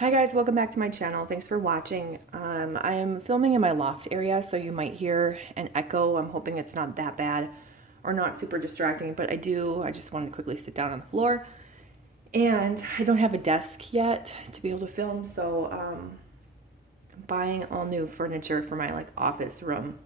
Hi guys, welcome back to my channel. Thanks for watching. I'm filming in my loft area, so you might hear an echo. I'm hoping it's not that bad or not super distracting, but I just wanted to quickly sit down on the floor. And I don't have a desk yet to be able to film, so I'm buying all new furniture for my office room.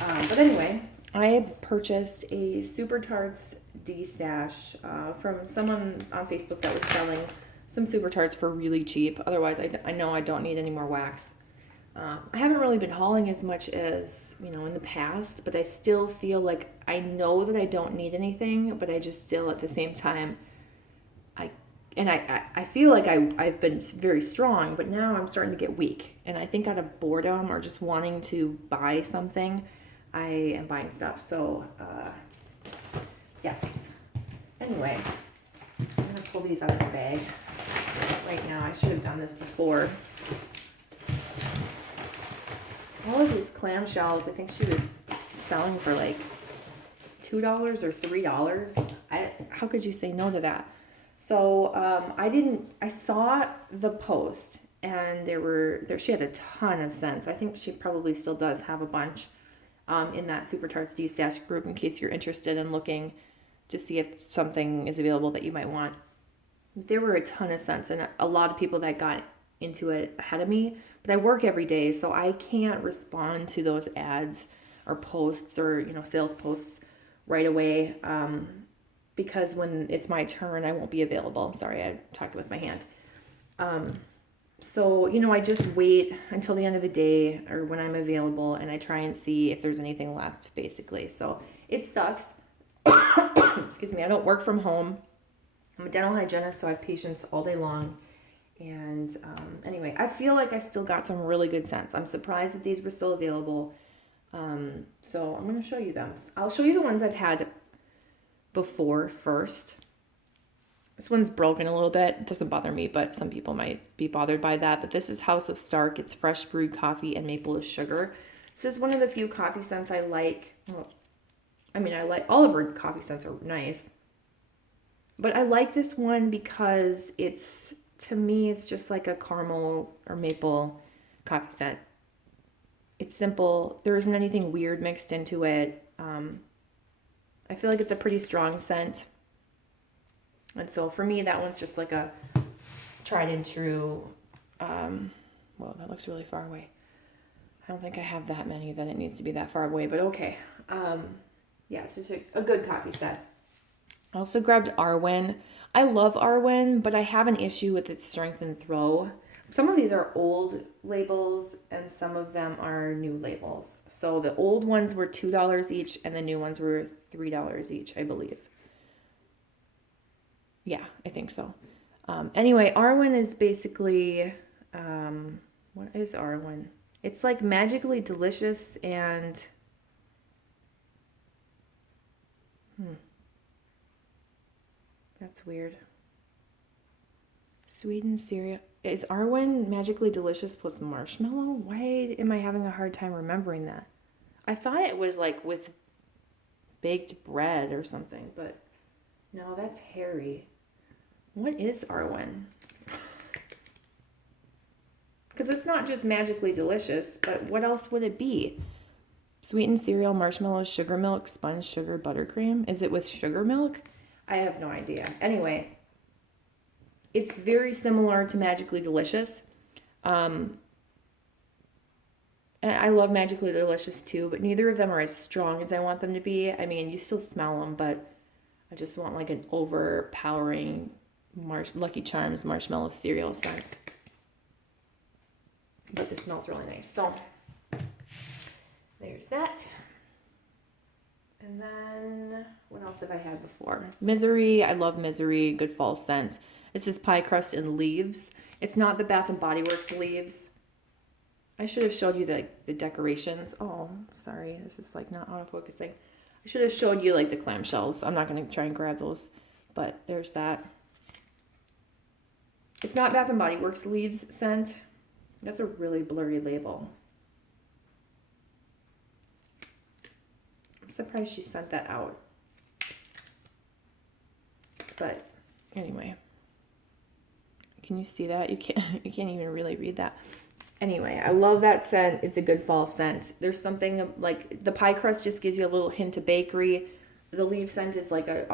But anyway, I purchased a Super Tarts Destash from someone on Facebook that was selling some Super Tarts for really cheap. Otherwise, I know I don't need any more wax. I haven't really been hauling as much as, in the past, but I still feel like I know that I don't need anything, but I just still at the same time, I feel like I've been very strong, but now I'm starting to get weak. And I think out of boredom or just wanting to buy something, I am buying stuff. So, yes. Anyway, I'm going to pull these out of the bag right now. I should have done this before. All of these clamshells, I think she was selling for like $2 or $3. How could you say no to that? So I saw the post and she had a ton of scents. I think she probably still does have a bunch in that Super Tarts D-Stash group in case you're interested in looking to see if something is available that you might want. There were a ton of scents and a lot of people that got into it ahead of me, but I work every day, so I can't respond to those ads or posts or, sales posts right away. Because when it's my turn, I won't be available. Sorry, I'm talking with my hand. So, I just wait until the end of the day or when I'm available, and I try and see if there's anything left, basically. So it sucks. Excuse me. I don't work from home. I'm a dental hygienist, so I have patients all day long. And anyway, I feel like I still got some really good scents. I'm surprised that these were still available. So I'm going to show you them. I'll show you the ones I've had before first. This one's broken a little bit. It doesn't bother me, but some people might be bothered by that. But this is House of Stark. It's fresh brewed coffee and maple with sugar. This is one of the few coffee scents I like. Well, I like all of her coffee scents are nice. But I like this one because to me, it's just like a caramel or maple coffee scent. It's simple. There isn't anything weird mixed into it. I feel like it's a pretty strong scent. And so for me, that one's just like a tried and true. Well, that looks really far away. I don't think I have that many that it needs to be that far away, but okay. Yeah, it's just a good coffee set. I also grabbed Arwen. I love Arwen, but I have an issue with its strength and throw. Some of these are old labels and some of them are new labels. So the old ones were $2 each and the new ones were $3 each, I believe. Yeah, I think so. Anyway, Arwen is basically, what is Arwen? It's like magically delicious and, that's weird. Sweetened cereal. Is Arwen magically delicious plus marshmallow? Why am I having a hard time remembering that? I thought it was like with baked bread or something, but no, that's Harry. What is Arwen? Because it's not just magically delicious, but what else would it be? Sweetened cereal, marshmallows, sugar milk, sponge sugar, buttercream. Is it with sugar milk? I have no idea. Anyway, it's very similar to Magically Delicious. And I love Magically Delicious too, but neither of them are as strong as I want them to be. I mean, you still smell them, but I just want like an overpowering Lucky Charms marshmallow cereal scent. But this smells really nice. So there's that. And then what else have I had before? Misery. I love Misery. Good fall scent. This is Pie Crust and Leaves. It's not the Bath and Body Works leaves. I should have showed you the decorations. Oh, sorry. This is not auto-focusing. I should have showed you the clamshells. I'm not going to try and grab those, but there's that. It's not Bath and Body Works leaves scent. That's a really blurry label. I'm surprised she sent that out. But anyway, Can you see that? You can't even really read that. Anyway, I love that scent. It's a good fall scent. There's something like the pie crust just gives you a little hint of bakery. The leaf scent is like a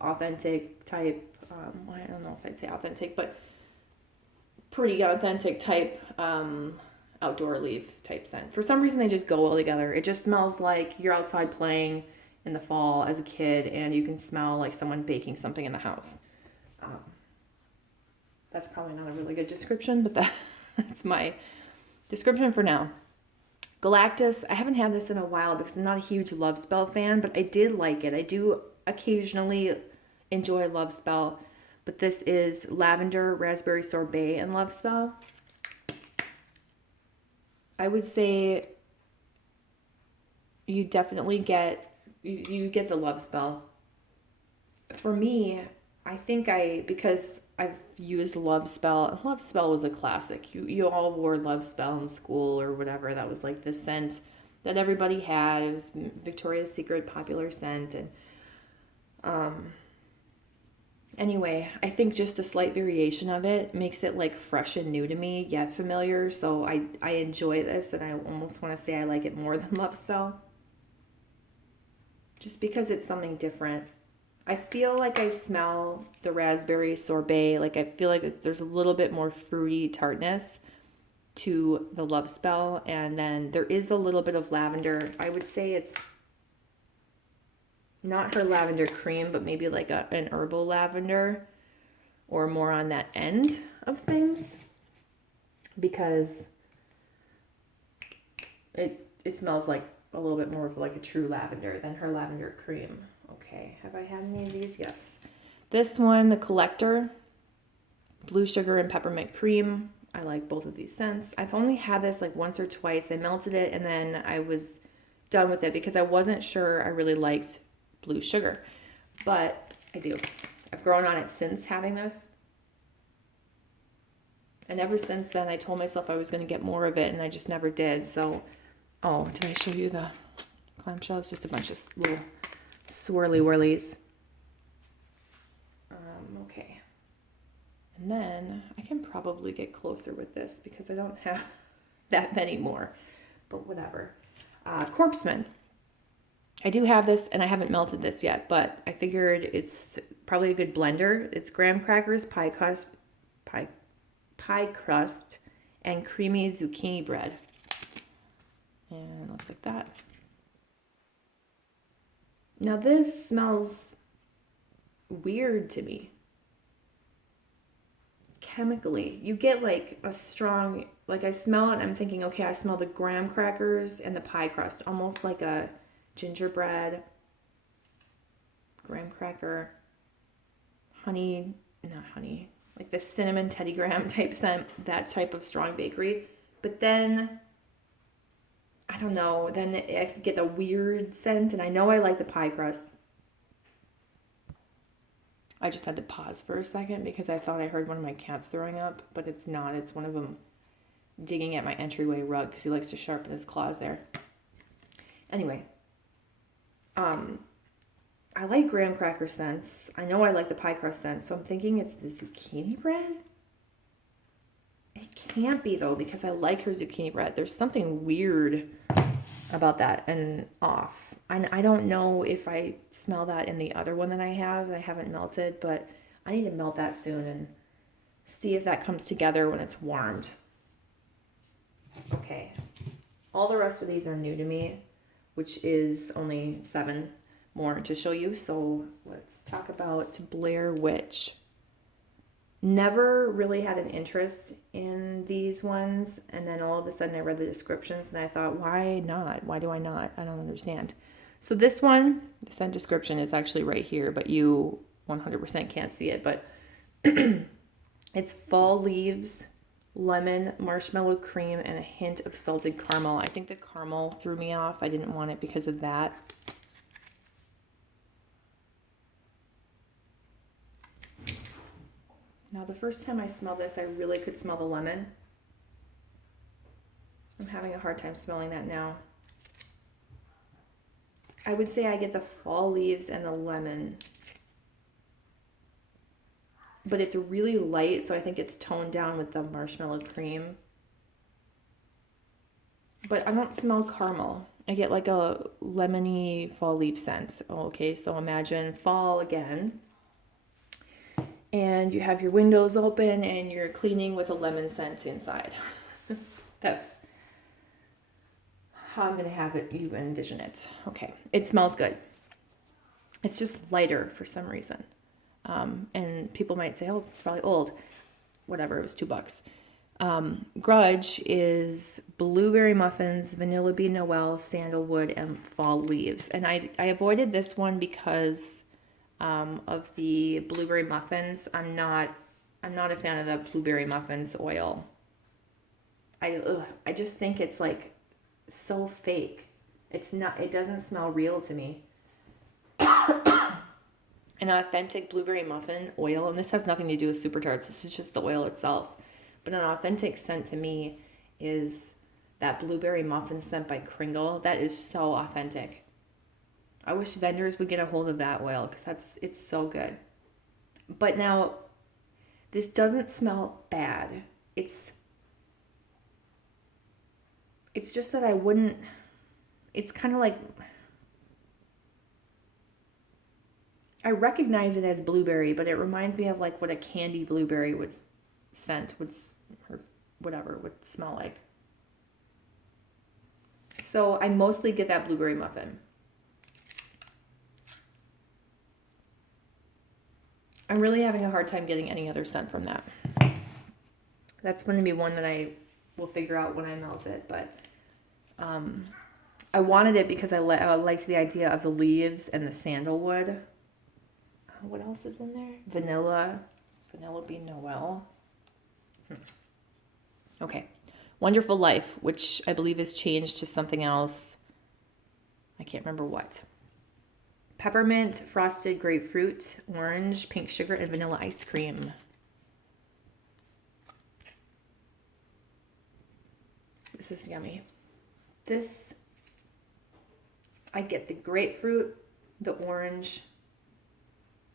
authentic type. I don't know if I'd say authentic, but pretty authentic type outdoor leaf type scent. For some reason, they just go well together. It just smells like you're outside playing in the fall as a kid, and you can smell like someone baking something in the house. That's probably not a really good description, but that's my description for now. Galactus, I haven't had this in a while because I'm not a huge Love Spell fan, but I did like it. I do occasionally enjoy Love Spell, but this is lavender, raspberry sorbet, and Love Spell. I would say you definitely get you get the Love Spell. For me, I think because I've used Love Spell, and Love Spell was a classic. You all wore Love Spell in school or whatever. That was like the scent that everybody had. It was Victoria's Secret popular scent. And anyway, I think just a slight variation of it makes it like fresh and new to me, yet familiar. So I enjoy this, and I almost want to say I like it more than Love Spell. Just because it's something different. I feel like I smell the raspberry sorbet. Like I feel like there's a little bit more fruity tartness to the Love Spell. And then there is a little bit of lavender. I would say it's not her lavender cream, but maybe like an herbal lavender or more on that end of things. Because it smells like a little bit more of like a true lavender than her lavender cream. Okay, have I had any of these? Yes. This one, the Collector, blue sugar and peppermint cream. I like both of these scents. I've only had this like once or twice. I melted it and then I was done with it because I wasn't sure I really liked blue sugar. But I do. I've grown on it since having this. And ever since then, I told myself I was going to get more of it and I just never did. So, oh, did I show you the clamshell? It's just a bunch of little swirly whirlies. Okay. And then I can probably get closer with this because I don't have that many more, but whatever. Corpseman. I do have this and I haven't melted this yet, but I figured it's probably a good blender. It's graham crackers, pie crust, and creamy zucchini bread. And it looks like that. Now this smells weird to me. Chemically, you get like a strong, like I smell it, I'm thinking, okay, I smell the graham crackers and the pie crust, almost like a gingerbread, graham cracker, honey, not honey, like the cinnamon Teddy Graham type scent, that type of strong bakery. But then I don't know, then I get the weird scent, and I know I like the pie crust. I just had to pause for a second because I thought I heard one of my cats throwing up, but it's not. It's one of them digging at my entryway rug because he likes to sharpen his claws there. Anyway, I like graham cracker scents. I know I like the pie crust scent, so I'm thinking it's the zucchini bread. It can't be though because I like her zucchini bread. There's something weird about that and off. I don't know if I smell that in the other one that I haven't melted, but I need to melt that soon and see if that comes together when it's warmed. Okay. All the rest of these are new to me, which is only 7 more to show you. So let's talk about Blair Witch. Never really had an interest in these ones, and then all of a sudden I read the descriptions and I thought, why not? Why do I not? I don't understand. So this one, the scent description is actually right here, but you 100% can't see it, but it's fall leaves, lemon, marshmallow cream, and a hint of salted caramel. I think the caramel threw me off. I didn't want it because of that. Now, the first time I smelled this, I really could smell the lemon. I'm having a hard time smelling that now. I would say I get the fall leaves and the lemon. but it's really light, so I think it's toned down with the marshmallow cream. But I don't smell caramel. I get like a lemony fall leaf scent. Okay, so imagine fall again. And you have your windows open and you're cleaning with a lemon scent inside. That's how I'm going to have it, you envision it. Okay, it smells good. It's just lighter for some reason. And people might say, oh, it's probably old. Whatever, it was $2. Grudge is blueberry muffins, vanilla bean Noel, sandalwood, and fall leaves. And I avoided this one because of the blueberry muffins. I'm not a fan of the blueberry muffins oil. I just think it's like so fake. It doesn't smell real to me. An authentic blueberry muffin oil, and this has nothing to do with Super Tarts, this is just the oil itself. But an authentic scent to me is that blueberry muffin scent by Kringle. That is so authentic. I wish vendors would get a hold of that oil because it's so good. But now, this doesn't smell bad. It's just that I wouldn't, it's kind of like, I recognize it as blueberry, but it reminds me of like what a candy blueberry would or whatever would smell like. So I mostly get that blueberry muffin. I'm really having a hard time getting any other scent from that. That's going to be one that I will figure out when I melt it, but I wanted it because I liked the idea of the leaves and the sandalwood. What else is in there? Vanilla bean Noel. Okay. Wonderful Life, which I believe is changed to something else. I can't remember what. Peppermint, frosted grapefruit, orange, pink sugar, and vanilla ice cream. This is yummy. This, I get the grapefruit, the orange.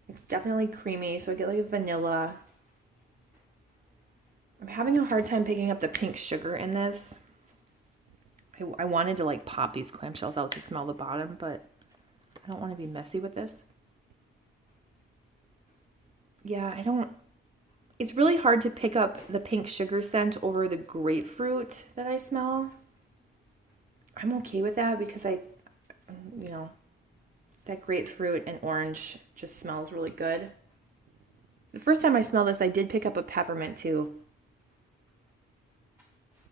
It's definitely creamy, so I get like vanilla. I'm having a hard time picking up the pink sugar in this. I wanted to like pop these clamshells out to smell the bottom, but I don't want to be messy with this. Yeah, it's really hard to pick up the pink sugar scent over the grapefruit that I smell. I'm okay with that because that grapefruit and orange just smells really good. The first time I smelled this, I did pick up a peppermint too.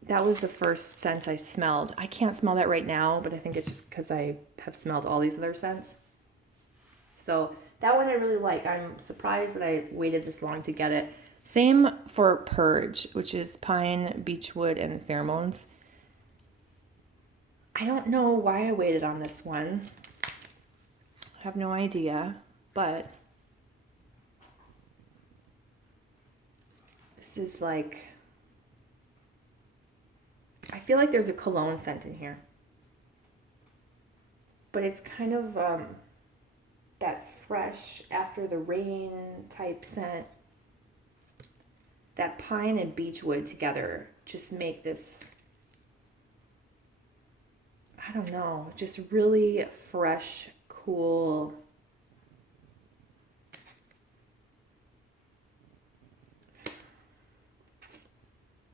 That was the first scent I smelled. I can't smell that right now, but I think it's just because I have smelled all these other scents. So that one I really like. I'm surprised that I waited this long to get it. Same for Purge, which is pine, beechwood, and pheromones. I don't know why I waited on this one. I have no idea, but this is like, I feel like there's a cologne scent in here. But it's kind of that fresh after the rain type scent. That pine and beechwood together just make this, I don't know, just really fresh, cool.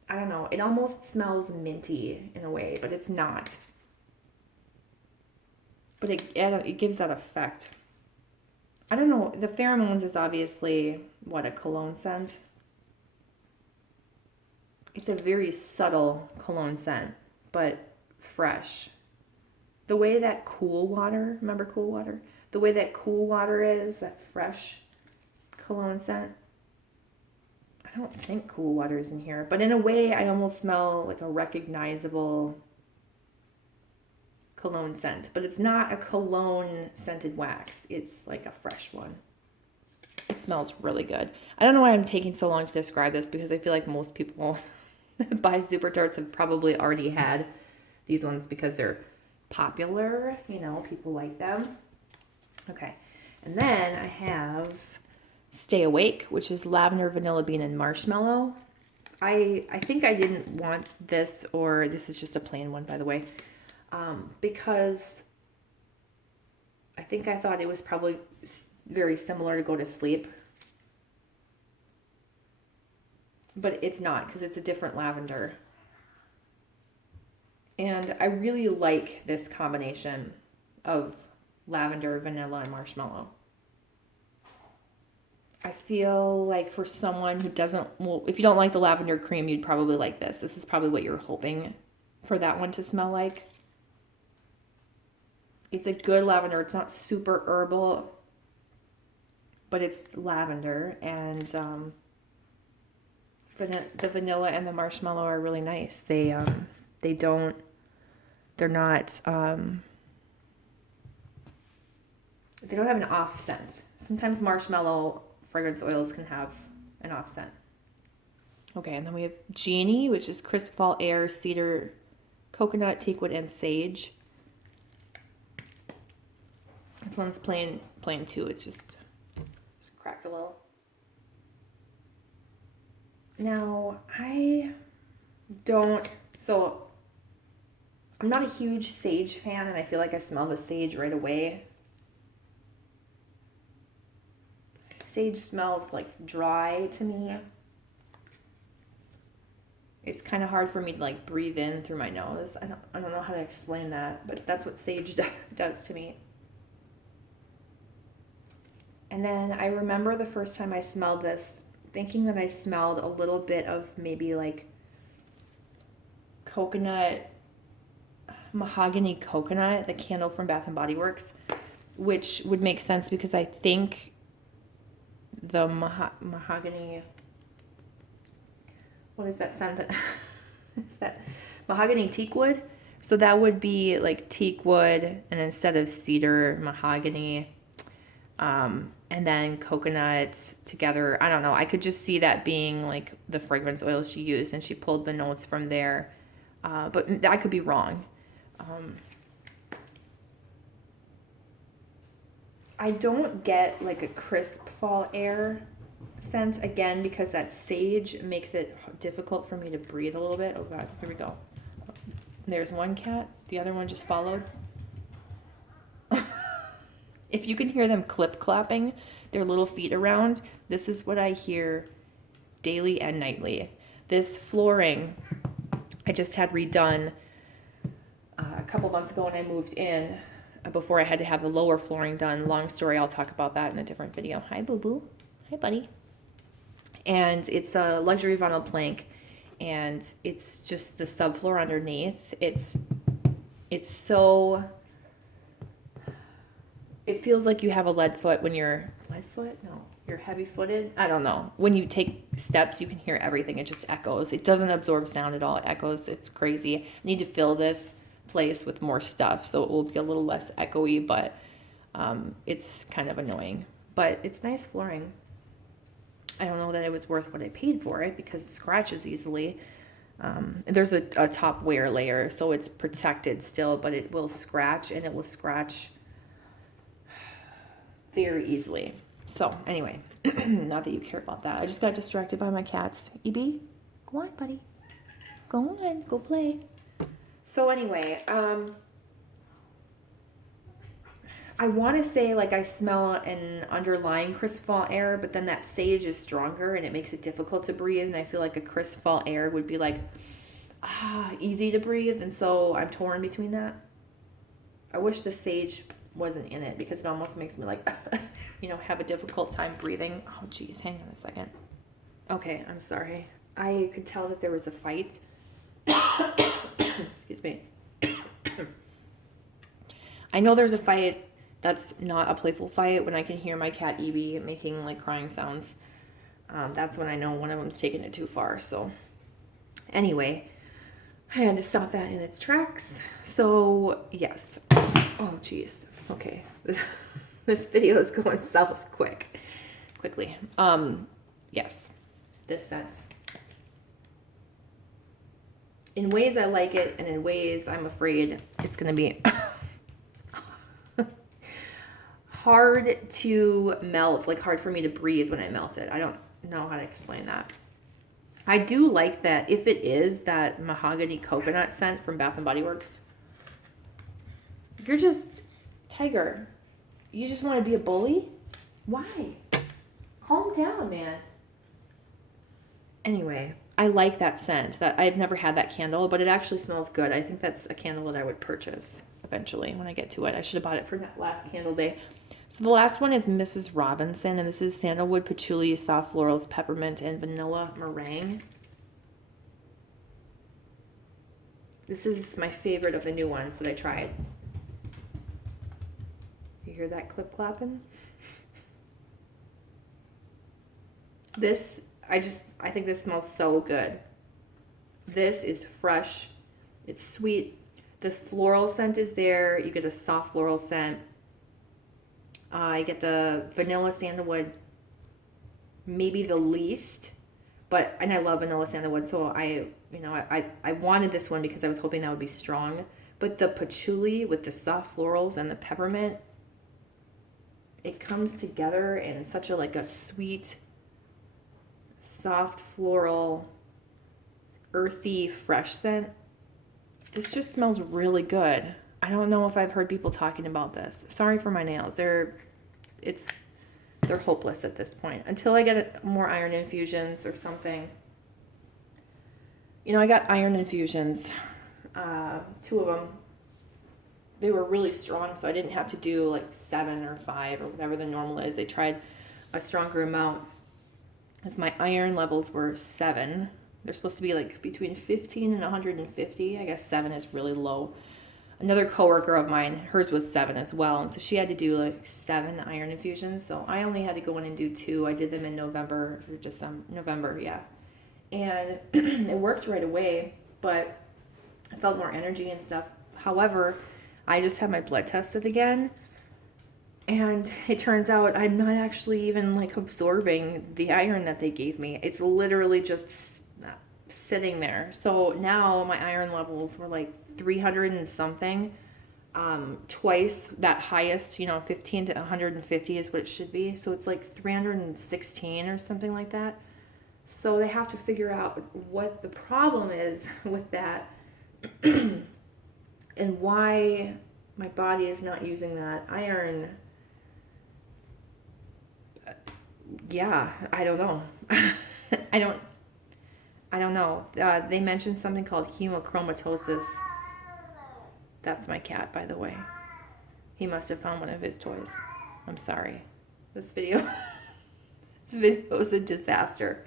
I don't know, it almost smells minty in a way, but it's not. But it gives that effect. I don't know, the pheromones is obviously, a cologne scent? It's a very subtle cologne scent, but fresh. The way that Cool Water, remember Cool Water? The way that Cool Water is, that fresh cologne scent. I don't think Cool Water is in here, but in a way I almost smell like a recognizable cologne scent, but it's not a cologne scented wax. It's like a fresh one. It smells really good. I don't know why I'm taking so long to describe this because I feel like most people buy Super Tarts have probably already had these ones because they're popular, people like them. Okay. And then I have Stay Awake, which is lavender, vanilla bean, and marshmallow. I think I didn't want this, or this is just a plain one, by the way, because I think I thought it was probably very similar to Go to Sleep. But it's not, because it's a different lavender. And I really like this combination of lavender, vanilla, and marshmallow. I feel like for someone who doesn't, well, if you don't like the lavender cream, you'd probably like this. This is probably what you're hoping for that one to smell like. It's a good lavender. It's not super herbal, but it's lavender. And the vanilla and the marshmallow are really nice. They're not, they don't have an off scent. Sometimes marshmallow fragrance oils can have an off scent. Okay, and then we have Genie, which is crisp fall air, cedar, coconut, teakwood, and sage. This one's plain too. It's just cracked a little. Now, I'm not a huge sage fan, and I feel like I smell the sage right away. Sage smells like dry to me. It's kind of hard for me to like breathe in through my nose. I don't know how to explain that, but that's what sage does to me. And then I remember the first time I smelled this, thinking that I smelled a little bit of maybe like coconut, mahogany coconut, the candle from Bath and Body Works, which would make sense because I think the mahogany, what is that scent? Is that mahogany teakwood? So that would be like teakwood, and instead of cedar, mahogany, and then coconut together. I don't know. I could just see that being like the fragrance oil she used, and she pulled the notes from there. But I could be wrong. I don't get like a crisp fall air scent, again, because that sage makes it difficult for me to breathe a little bit. Oh God, here we go. There's one cat. The other one just followed. If you can hear them clip clapping their little feet around, this is what I hear daily and nightly. This flooring I just had redone a couple months ago when I moved in, before I had to have the lower flooring done. Long story, I'll talk about that in a different video. Hi, boo-boo. Hi, buddy. And it's a luxury vinyl plank, and it's just the subfloor underneath. It's so, it feels like you have a lead foot when you're, lead foot? No, you're heavy footed. I don't know. When you take steps, you can hear everything. It just echoes. It doesn't absorb sound at all. It echoes. It's crazy. I need to fill this place with more stuff so it will be a little less echoey, but it's kind of annoying. But it's nice flooring. I don't know that it was worth what I paid for it because it scratches easily. There's a top wear layer, so it's protected still, but it will scratch, and it will scratch very easily. So anyway, not that you care about that. I just got distracted by my cats. EB, go on, buddy. Go on, go play. So anyway, I want to say like I smell an underlying crisp fall air, but then that sage is stronger and it makes it difficult to breathe. And I feel like a crisp fall air would be like, easy to breathe. And so I'm torn between that. I wish the sage wasn't in it because it almost makes me like, have a difficult time breathing. Oh, geez. Hang on a second. Okay. I'm sorry. I could tell that there was a fight. Excuse me. I know there's a fight that's not a playful fight when I can hear my cat Evie making like crying sounds. That's when I know one of them's taken it too far. So anyway, I had to stop that in its tracks. So yes. Oh geez. Okay. This video is going south quickly. Yes. This scent. In ways I like it, and in ways I'm afraid it's going to be... hard to melt, like hard for me to breathe when I melt it. I don't know how to explain that. I do like that if it is that mahogany coconut scent from Bath and Body Works. You're just, Tiger, you just want to be a bully? Why? Calm down, man. Anyway, I like that scent. That I've never had that candle, but it actually smells good. I think that's a candle that I would purchase eventually when I get to it. I should have bought it for last candle day. So the last one is Mrs. Robinson, and this is sandalwood, patchouli, soft florals, peppermint, and vanilla meringue. This is my favorite of the new ones that I tried. You hear that clip clapping? This, I think this smells so good. This is fresh. It's sweet. The floral scent is there. You get a soft floral scent. I get the vanilla sandalwood, maybe the least, and I love vanilla sandalwood, so I wanted this one because I was hoping that would be strong. But the patchouli with the soft florals and the peppermint, it comes together in such a sweet, soft floral, earthy, fresh scent. This just smells really good. I don't know if I've heard people talking about this. Sorry for my nails. They're hopeless at this point. Until I get more iron infusions or something. I got iron infusions, 2 of them. They were really strong, so I didn't have to do 7 or 5 or whatever the normal is. They tried a stronger amount, as my iron levels were 7. They're supposed to be between 15 and 150. I guess 7 is really low. Another coworker of mine, hers was 7 as well, and so she had to do 7 iron infusions. So I only had to go in and do 2. I did them in November, yeah. And it worked right away, but I felt more energy and stuff. However, I just had my blood tested again, and it turns out I'm not actually even absorbing the iron that they gave me. It's literally just sitting there. So now my iron levels were 300 and something, twice that highest, 15 to 150 is what it should be. So it's 316 or something like that. So they have to figure out what the problem is with that and why my body is not using that iron. Yeah, I don't know. I don't know. They mentioned something called hemochromatosis. That's my cat, by the way. He must have found one of his toys. I'm sorry. This video was a disaster.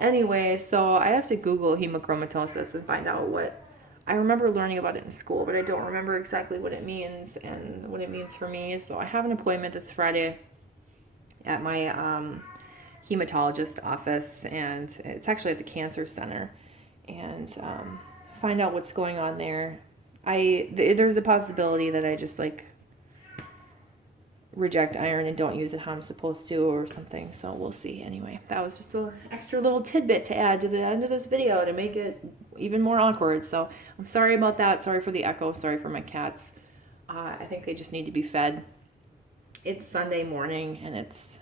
Anyway, so I have to Google hemochromatosis and find out what... I remember learning about it in school, but I don't remember exactly what it means and what it means for me. So I have an appointment this Friday at my hematologist office, and it's actually at the cancer center, and find out what's going on there. There's a possibility that I just reject iron and don't use it how I'm supposed to or something, so we'll see. Anyway, that was just an extra little tidbit to add to the end of this video to make it even more awkward. So I'm sorry about that. Sorry for the echo. Sorry for my cats. I think they just need to be fed. It's Sunday morning and it's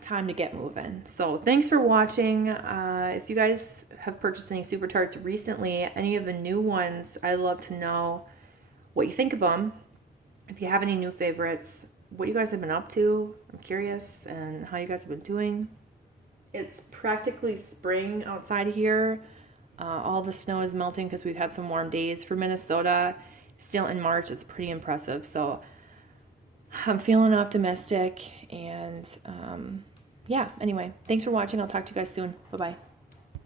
time to get moving. So thanks for watching. If you guys have purchased any Super Tarts recently, any of the new ones, I'd love to know what you think of them. If you have any new favorites, what you guys have been up to, I'm curious, and how you guys have been doing. It's practically spring outside here. All the snow is melting because we've had some warm days. For Minnesota, still in March, it's pretty impressive. So I'm feeling optimistic, and yeah, anyway, thanks for watching. I'll talk to you guys soon. Bye-bye.